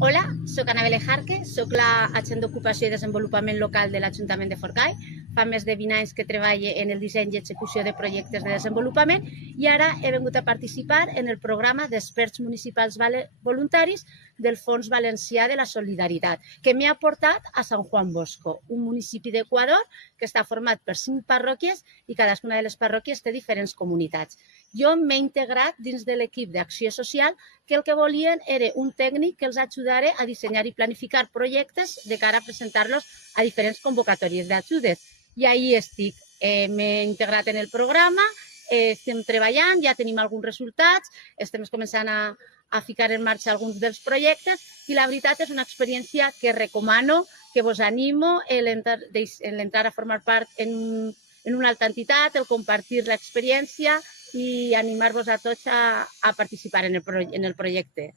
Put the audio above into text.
Hola, soc Anabel Ejarque, soc l'agent d'ocupació i desenvolupament local de l'Ajuntament de Forcall. Fa més de 20 anys que treballo en el disseny i execució de projectes de desenvolupament i ara he vingut a participar en el programa d'experts municipals voluntaris del Fons Valencià de la Solidaritat, que m'ha portat a Sant Juan Bosco, un municipi d'Equador que està format per 5 parròquies i cadascuna de les parròquies té diferents comunitats. Jo m'he integrat dins de l'equip d'Acció Social, que el que volien era un tècnic que els ajudara a dissenyar i planificar projectes de cara a presentar-los a diferents convocatòries d'ajudes. I ahí estic. M'he integrat en el programa, estem treballant, ja tenim alguns resultats, estem començant a ficar en marxa alguns dels projectes i la veritat és una experiència que recomano, que vos animo l'entrar a formar part en una altra entitat, el compartir l'experiència i animar-vos a tots a participar en el projecte.